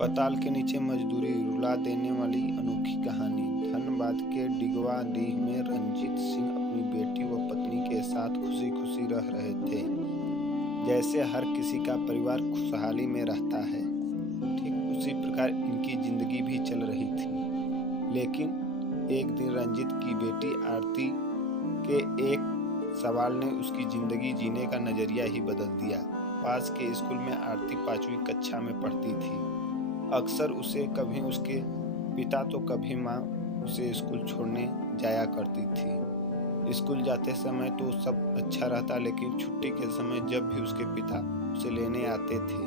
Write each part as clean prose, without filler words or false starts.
पताल के नीचे मजदूरी रुला देने वाली अनोखी कहानी। धनबाद के डिगवा डीह में रंजीत सिंह अपनी बेटी व पत्नी के साथ खुशी खुशी रह रहे थे, जैसे हर किसी का परिवार खुशहाली में रहता है। ठीक उसी प्रकार इनकी जिंदगी भी चल रही थी। लेकिन एक दिन रंजीत की बेटी आरती के एक सवाल ने उसकी जिंदगी जीने का नजरिया ही बदल दिया। पास के स्कूल में आरती 5वीं कक्षा में पढ़ती थी। अक्सर उसे कभी उसके पिता तो कभी माँ उसे स्कूल छोड़ने जाया करती थी। स्कूल जाते समय तो सब अच्छा रहता, लेकिन छुट्टी के समय जब भी उसके पिता उसे लेने आते थे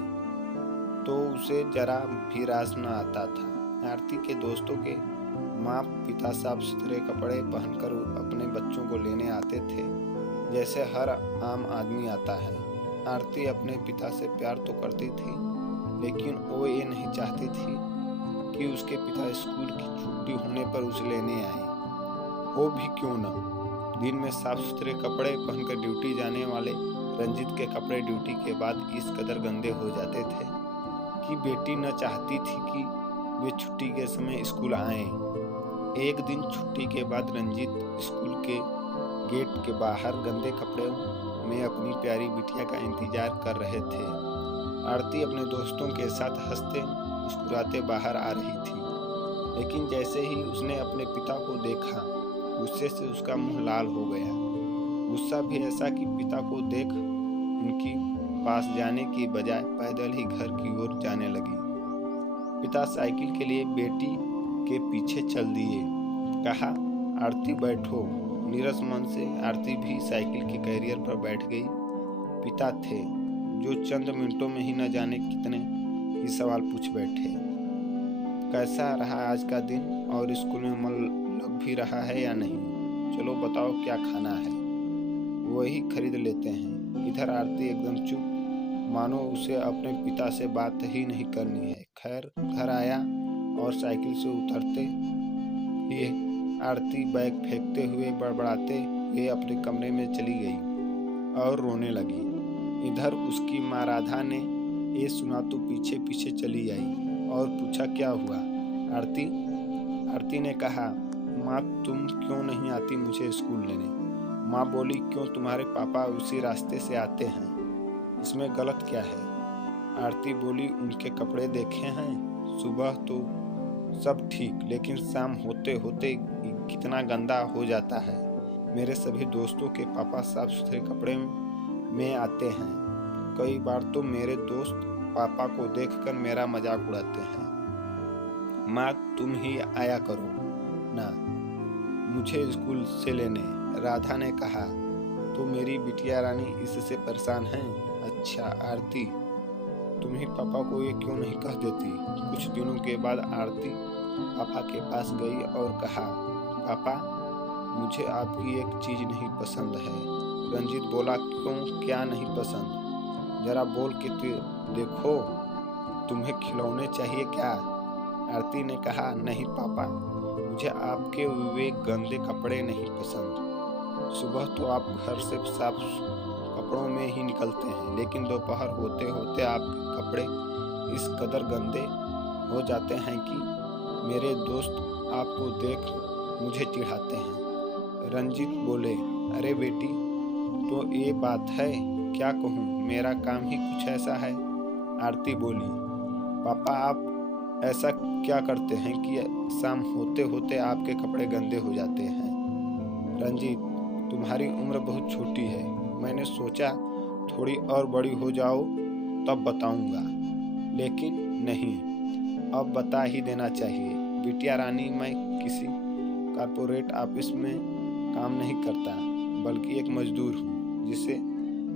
तो उसे जरा भी रास न आता था। आरती के दोस्तों के माँ पिता साफ सुथरे कपड़े पहनकर अपने बच्चों को लेने आते थे, जैसे हर आम आदमी आता है। आरती अपने पिता से प्यार तो करती थी, लेकिन वो ये नहीं चाहती थी कि उसके पिता स्कूल की छुट्टी होने पर उसे लेने आए। वो भी क्यों न। दिन में साफ सुथरे कपड़े पहनकर ड्यूटी जाने वाले रंजीत के कपड़े ड्यूटी के बाद इस कदर गंदे हो जाते थे कि बेटी न चाहती थी कि वे छुट्टी के समय स्कूल आए। एक दिन छुट्टी के बाद रंजीत स्कूल के गेट के बाहर गंदे कपड़े में अपनी प्यारी बिटिया का इंतजार कर रहे थे। आरती अपने दोस्तों के साथ हंसते मुस्कुराते बाहर आ रही थी, लेकिन जैसे ही उसने अपने पिता को देखा, गुस्से से उसका मुंह लाल हो गया। गुस्सा भी ऐसा कि पिता को देख उनकी पास जाने की बजाय पैदल ही घर की ओर जाने लगी। पिता साइकिल के लिए बेटी के पीछे चल दिए। कहा, आरती बैठो। नीरस मन से आरती भी साइकिल के कैरियर पर बैठ गई। पिता थे जो चंद मिनटों में ही न जाने कितने ही सवाल पूछ बैठे। कैसा रहा आज का दिन, और स्कूल में मन लग भी रहा है या नहीं? चलो बताओ क्या खाना है, वही खरीद लेते हैं। इधर आरती एकदम चुप, मानो उसे अपने पिता से बात ही नहीं करनी है। खैर घर आया और साइकिल से उतरते ही आरती बैग फेंकते हुए बड़बड़ाते हुए अपने कमरे में चली गई और रोने लगी। इधर उसकी माँ राधा ने ये सुना तो पीछे पीछे चली आई और पूछा, क्या हुआ आरती? आरती ने कहा, माँ तुम क्यों नहीं आती मुझे स्कूल लेने? माँ बोली, क्यों, तुम्हारे पापा उसी रास्ते से आते हैं, इसमें गलत क्या है? आरती बोली, उनके कपड़े देखे हैं, सुबह तो सब ठीक, लेकिन शाम होते होते कितना गंदा हो जाता है। मेरे सभी दोस्तों के पापा साफ सुथरे कपड़े में आते हैं। कई बार तो मेरे दोस्त पापा को देखकर मेरा मजाक उड़ाते हैं। माँ तुम ही आया करो ना मुझे स्कूल से लेने। राधा ने कहा, तो मेरी बिटिया रानी इससे परेशान है? अच्छा आरती, तुम ही पापा को ये क्यों नहीं कह देती? कुछ दिनों के बाद आरती पापा के पास गई और कहा, पापा मुझे आपकी एक चीज नहीं पसंद है। रंजीत बोला, क्यों, क्या नहीं पसंद? जरा बोल के तो देखो, तुम्हें खिलौने चाहिए क्या? आरती ने कहा, नहीं पापा, मुझे आपके वे गंदे कपड़े नहीं पसंद। सुबह तो आप घर से साफ कपड़ों में ही निकलते हैं, लेकिन दोपहर होते होते आपके कपड़े इस कदर गंदे हो जाते हैं कि मेरे दोस्त आपको देख मुझे चिढ़ाते हैं। रंजीत बोले, अरे बेटी, तो ये बात है, क्या कहूँ, मेरा काम ही कुछ ऐसा है। आरती बोली, पापा आप ऐसा क्या करते हैं कि शाम होते होते आपके कपड़े गंदे हो जाते हैं? रंजीत, तुम्हारी उम्र बहुत छोटी है, मैंने सोचा थोड़ी और बड़ी हो जाओ तब बताऊंगा, लेकिन नहीं, अब बता ही देना चाहिए। बिटिया रानी, मैं किसी कारपोरेट ऑफिस में काम नहीं करता, बल्कि एक मजदूर हूँ जिसे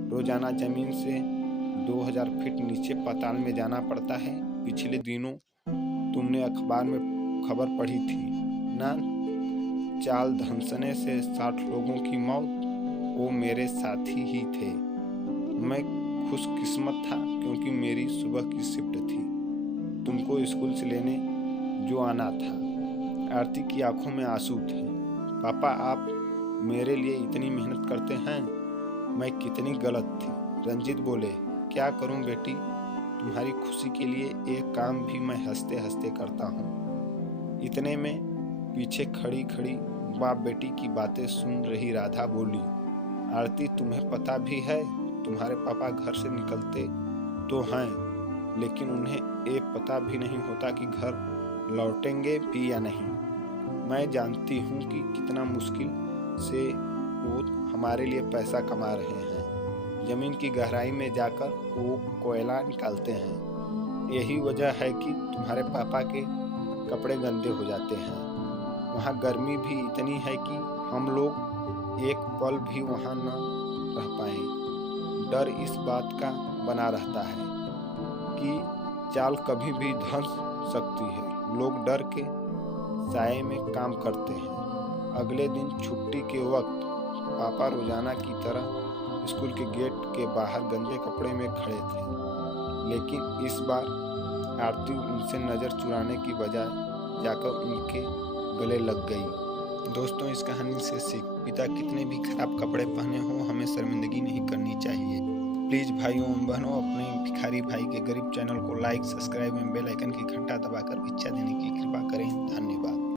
रोजाना जमीन से 2000 फीट नीचे पाताल में जाना पड़ता है। पिछले दिनों तुमने अखबार में खबर पढ़ी थी ना, चाल धंसने से 60 लोगों की मौत? वो मेरे साथी ही थे। मैं खुशकिस्मत था क्योंकि मेरी सुबह की शिफ्ट थी। तुमको स्कूल से लेने जो आना था। आरती की आंखों में आंसू थे। पापा आप मेरे लिए इतनी मेहनत करते हैं, मैं कितनी गलत थी। रंजीत बोले, क्या करूं बेटी, तुम्हारी खुशी के लिए एक काम भी मैं हंसते हंसते करता हूँ। इतने में पीछे खड़ी खड़ी बाप बेटी की बातें सुन रही राधा बोली, आरती तुम्हें पता भी है तुम्हारे पापा घर से निकलते तो हैं, लेकिन उन्हें ये पता भी नहीं होता कि घर लौटेंगे भी या नहीं। मैं जानती हूँ कि कितना मुश्किल से वो हमारे लिए पैसा कमा रहे हैं। जमीन की गहराई में जाकर वो कोयला निकालते हैं। यही वजह है कि तुम्हारे पापा के कपड़े गंदे हो जाते हैं। वहाँ गर्मी भी इतनी है कि हम लोग एक पल भी वहाँ न रह पाए। डर इस बात का बना रहता है कि चाल कभी भी धंस सकती है। लोग डर के साए में काम करते हैं। अगले दिन छुट्टी के वक्त पापा रोजाना की तरह स्कूल के गेट के बाहर गंदे कपड़े में खड़े थे, लेकिन इस बार आरती उनसे नज़र चुराने की बजाय जाकर उनके गले लग गई। दोस्तों, इस कहानी से सीख, पिता कितने भी खराब कपड़े पहने हों हमें शर्मिंदगी नहीं करनी चाहिए। प्लीज़ भाइयों बहनों, अपने भिखारी भाई के गरीब चैनल को लाइक, सब्सक्राइब एवं बेल आइकन की घंटा दबाकर भिक्षा देने की कृपा करें। धन्यवाद।